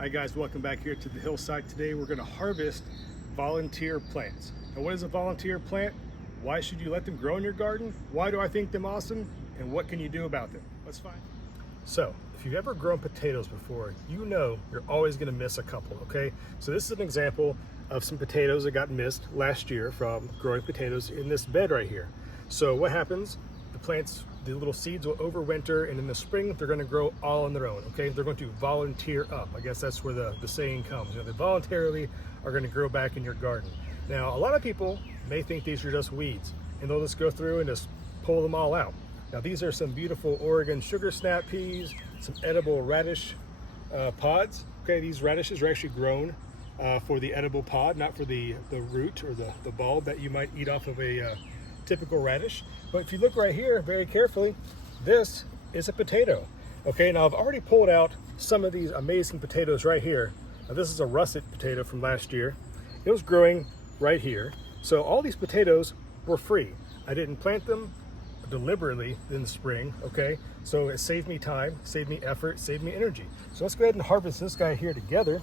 Hi guys, welcome back here to the Hillside. Today we're going to harvest volunteer plants. Now what is a volunteer plant? Why should you let them grow in your garden? Why do I think them awesome? And what can you do about them? Let's find. So if you've ever grown potatoes before, you know you're always going to miss a couple, okay? So this is an example of some potatoes that got missed last year from growing potatoes in this bed right here. So what happens? The plants, the little seeds will overwinter, and in the spring they're going to grow all on their own, okay? They're going to volunteer up. I guess that's where the saying comes. You know, they voluntarily are going to grow back in your garden. Now, a lot of people may think these are just weeds, and they'll just go through and just pull them all out. Now, these are some beautiful Oregon sugar snap peas, some edible radish pods. Okay, these radishes are actually grown for the edible pod, not for the root or the bulb that you might eat off of a typical radish. But if you look right here very carefully, this is a potato. Okay, now I've already pulled out some of these amazing potatoes right here. Now this is a russet potato from last year. It was growing right here. So all these potatoes were free. I didn't plant them deliberately in the spring, okay? So it saved me time, saved me effort, saved me energy. So let's go ahead and harvest this guy here together.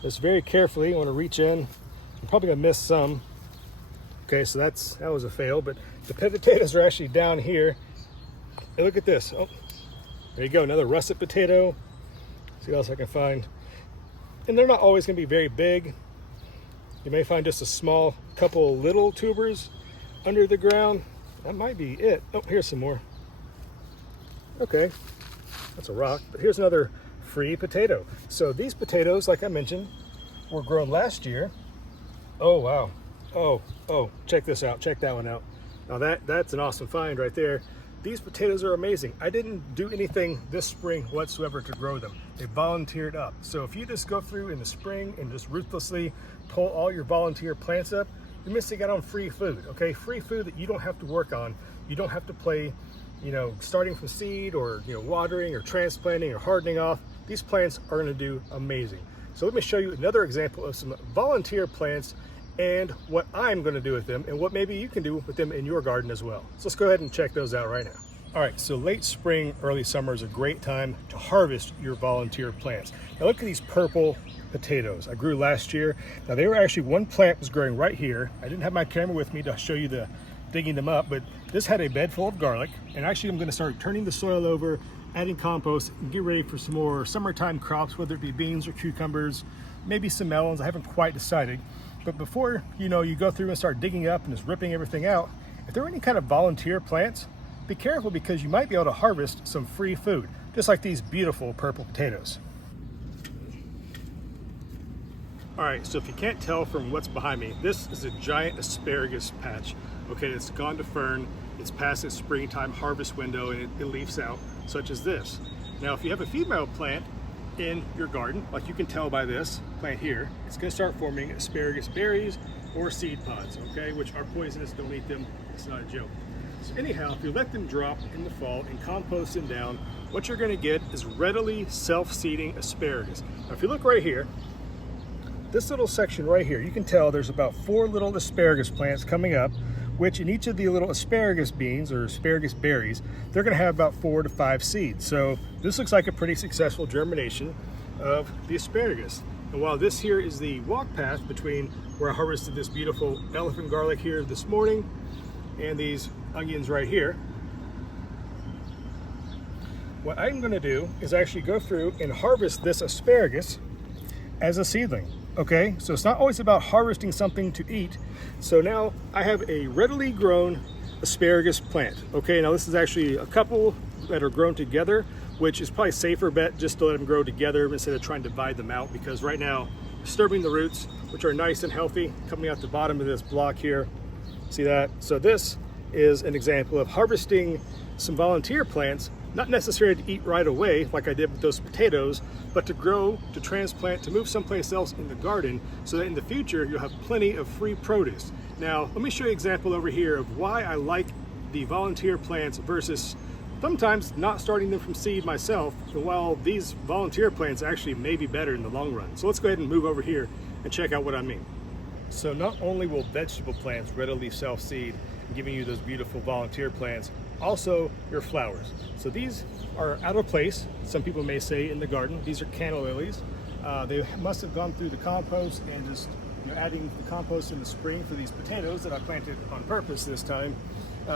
Just very carefully. I want to reach in. I'm probably gonna miss some. Okay, so that was a fail, but the potatoes are actually down here. Hey, look at this. Oh, there you go, another russet potato. See what else I can find. And they're not always gonna be very big. You may find just a small couple little tubers under the ground. That might be it. Oh, here's some more. Okay, that's a rock, but here's another free potato. So these potatoes, like I mentioned, were grown last year. Oh, wow. Oh, check this out. Check that one out. Now that's an awesome find right there. These potatoes are amazing. I didn't do anything this spring whatsoever to grow them. They volunteered up. So if you just go through in the spring and just ruthlessly pull all your volunteer plants up, you're missing out on free food, okay? Free food that you don't have to work on. You don't have to play, starting from seed or, watering or transplanting or hardening off. These plants are gonna do amazing. So let me show you another example of some volunteer plants and what I'm going to do with them and what maybe you can do with them in your garden as well. So let's go ahead and check those out right now. All right, so late spring, early summer is a great time to harvest your volunteer plants. Now look at these purple potatoes I grew last year. Now they were actually, one plant was growing right here. I didn't have my camera with me to show you digging them up, but this had a bed full of garlic, and actually I'm going to start turning the soil over, adding compost, and get ready for some more summertime crops, whether it be beans or cucumbers, maybe some melons. I haven't quite decided. But before you go through and start digging up and just ripping everything out, if there are any kind of volunteer plants, be careful because you might be able to harvest some free food, just like these beautiful purple potatoes. All right, so if you can't tell from what's behind me, this is a giant asparagus patch. Okay, it's gone to fern, it's past its springtime harvest window, and it leaves out, such as this. Now, if you have a female plant in your garden, like you can tell by this plant here, it's going to start forming asparagus berries or seed pods, okay, which are poisonous. Don't eat them. It's not a joke. So anyhow, if you let them drop in the fall and compost them down, what you're going to get is readily self-seeding asparagus. Now, if you look right here, this little section right here, you can tell there's about 4 little asparagus plants coming up, which in each of the little asparagus beans or asparagus berries, they're going to have about 4 to 5 seeds. So this looks like a pretty successful germination of the asparagus. And while this here is the walk path between where I harvested this beautiful elephant garlic here this morning and these onions right here, what I'm going to do is actually go through and harvest this asparagus as a seedling. Okay, so it's not always about harvesting something to eat. So now I have a readily grown asparagus plant. Okay, now this is actually a couple that are grown together, which is probably a safer bet just to let them grow together instead of trying to divide them out, because right now disturbing the roots, which are nice and healthy, coming out the bottom of this block here. See that? So this is an example of harvesting some volunteer plants, not necessarily to eat right away like I did with those potatoes, but to grow, to transplant, to move someplace else in the garden so that in the future you'll have plenty of free produce. Now, let me show you an example over here of why I like the volunteer plants versus sometimes not starting them from seed myself, and while these volunteer plants actually may be better in the long run. So let's go ahead and move over here and check out what I mean. So not only will vegetable plants readily self-seed, giving you those beautiful volunteer plants, also your flowers. So these are out of place, some people may say, in the garden. These are canna lilies. They must have gone through the compost and just adding the compost in the spring for these potatoes that I planted on purpose this time.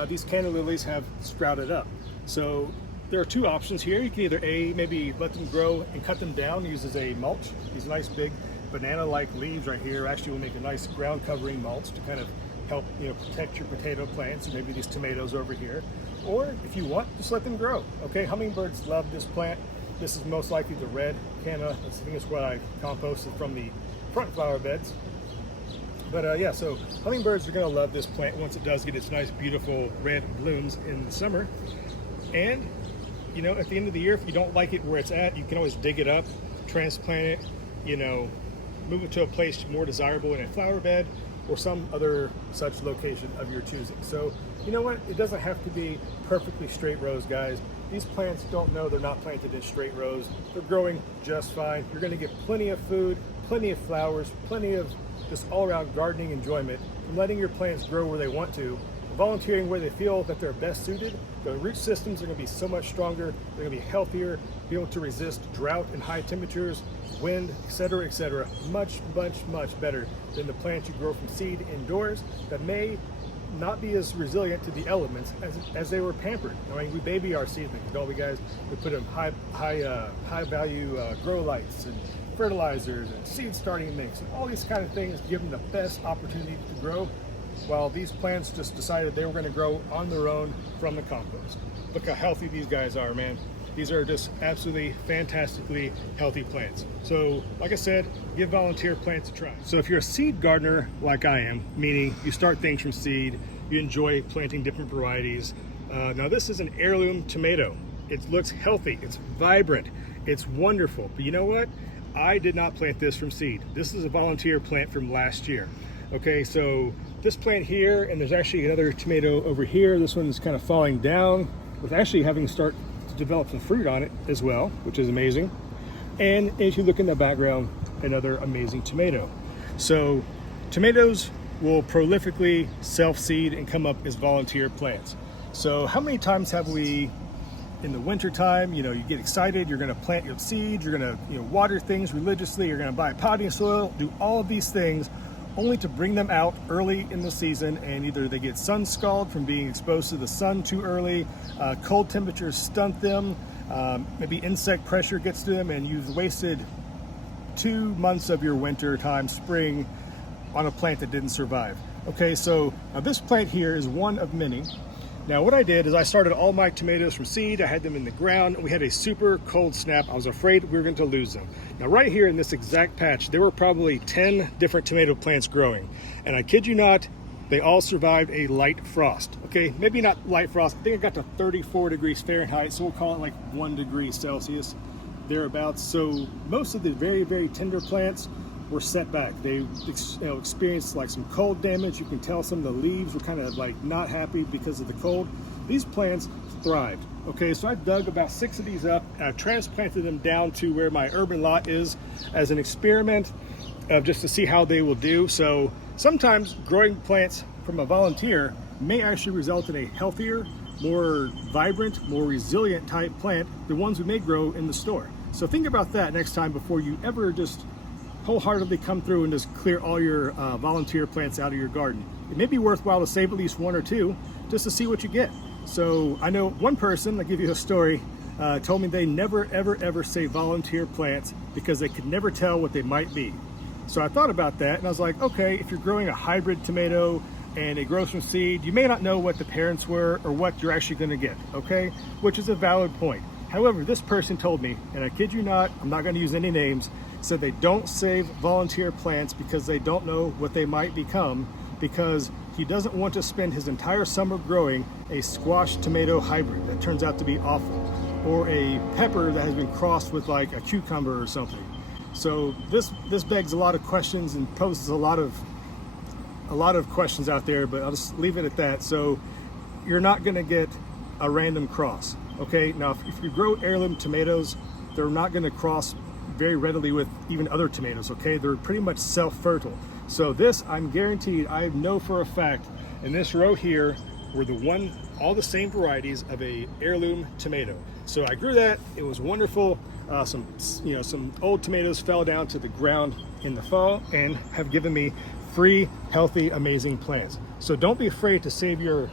These canna lilies have sprouted up. So there are two options here. You can either maybe let them grow and cut them down, use as a mulch. These nice big banana-like leaves right here actually will make a nice ground covering mulch to kind of help protect your potato plants, or maybe these tomatoes over here. Or if you want, just let them grow. Okay, hummingbirds love this plant. This is most likely the red canna. I think that's what I composted from the front flower beds. But yeah, so hummingbirds are gonna love this plant once it does get its nice, beautiful red blooms in the summer. And at the end of the year, if you don't like it where it's at, you can always dig it up, transplant it, move it to a place more desirable in a flower bed or some other such location of your choosing. So you know what? It doesn't have to be perfectly straight rows, guys. These plants don't know they're not planted in straight rows. They're growing just fine. You're gonna get plenty of food, plenty of flowers, plenty of just all-around gardening enjoyment from letting your plants grow where they want to, volunteering where they feel that they're best suited. The root systems are going to be so much stronger, they're going to be healthier, be able to resist drought and high temperatures, wind, etc., etc. Much, much, much better than the plants you grow from seed indoors that may not be as resilient to the elements as they were pampered. I mean, we baby our seedlings, don't we, guys? We put them high value grow lights and fertilizers and seed starting mix and all these kind of things to give them the best opportunity to grow, while these plants just decided they were going to grow on their own from the compost. Look how healthy these guys are, man. These are just absolutely fantastically healthy plants. So like I said, give volunteer plants a try. So if you're a seed gardener like I am, meaning you start things from seed, you enjoy planting different varieties. Now this is an heirloom tomato. It looks healthy, it's vibrant, it's wonderful. But you know what? I did not plant this from seed. This is a volunteer plant from last year. Okay, so this plant here, and there's actually another tomato over here. This one's kind of falling down with actually having start to develop some fruit on it as well, which is amazing. And if you look in the background, another amazing tomato. So tomatoes will prolifically self-seed and come up as volunteer plants. So how many times have we, in the winter time, you get excited, you're going to plant your seeds, you're going to water things religiously, you're going to buy potting soil, do all of these things, only to bring them out early in the season, and either they get sun scald from being exposed to the sun too early, cold temperatures stunt them, maybe insect pressure gets to them, and you've wasted 2 months of your winter time, spring, on a plant that didn't survive. Okay, so now this plant here is one of many. Now what I did is I started all my tomatoes from seed. I had them in the ground. We had a super cold snap. I was afraid we were going to lose them. Now right here in this exact patch, there were probably 10 different tomato plants growing. And I kid you not, they all survived a light frost. Okay, maybe not light frost. I think it got to 34 degrees Fahrenheit, so we'll call it like 1 degree Celsius, thereabouts. So most of the very, very tender plants were set back. They experienced like some cold damage. You can tell some of the leaves were kind of like not happy because of the cold. These plants thrived. Okay, so I dug about 6 of these up. I transplanted them down to where my urban lot is as an experiment of just to see how they will do. So sometimes growing plants from a volunteer may actually result in a healthier, more vibrant, more resilient type plant than ones we may grow in the store. So think about that next time before you ever just wholeheartedly come through and just clear all your volunteer plants out of your garden. It may be worthwhile to save at least 1 or 2 just to see what you get. So I know one person, I'll give you a story, told me they never ever save volunteer plants because they could never tell what they might be. So I thought about that and I was like, okay, if you're growing a hybrid tomato and it grows from seed, you may not know what the parents were or what you're actually going to get, okay? Which is a valid point. However, this person told me, and I kid you not, I'm not going to use any names, said they don't save volunteer plants because they don't know what they might become, because he doesn't want to spend his entire summer growing a squash tomato hybrid that turns out to be awful, or a pepper that has been crossed with like a cucumber or something. So this begs a lot of questions and poses a lot of questions out there, but I'll just leave it at that. So you're not going to get a random cross. Okay, now if you grow heirloom tomatoes, they're not going to cross very readily with even other tomatoes. Okay, they're pretty much self-fertile. So this, I'm guaranteed, I know for a fact, in this row here, where the one all the same varieties of a heirloom tomato. So I grew that, it was wonderful. Some old tomatoes fell down to the ground in the fall and have given me 3 healthy, amazing plants. So don't be afraid to save your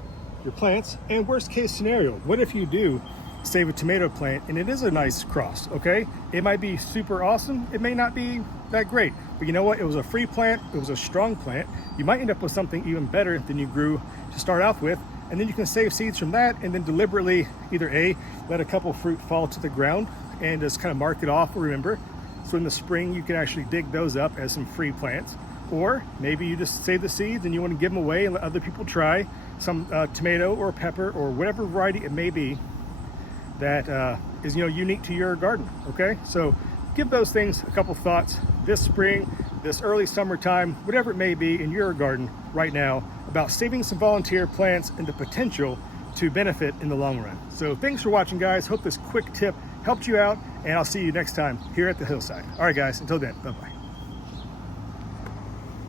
plants. And worst case scenario, what if you do save a tomato plant and it is a nice cross, okay? It might be super awesome, it may not be that great, but you know what? It was a free plant, it was a strong plant. You might end up with something even better than you grew to start off with, and then you can save seeds from that and then deliberately either A, let a couple fruit fall to the ground and just kind of mark it off, remember. So in the spring, you can actually dig those up as some free plants. Or maybe you just save the seeds and you want to give them away and let other people try some tomato or pepper or whatever variety it may be that is unique to your garden, okay? So give those things a couple thoughts this spring, this early summertime, whatever it may be in your garden right now, about saving some volunteer plants and the potential to benefit in the long run. So thanks for watching, guys. Hope this quick tip helped you out, and I'll see you next time here at the Hillside. All right, guys, until then, bye-bye.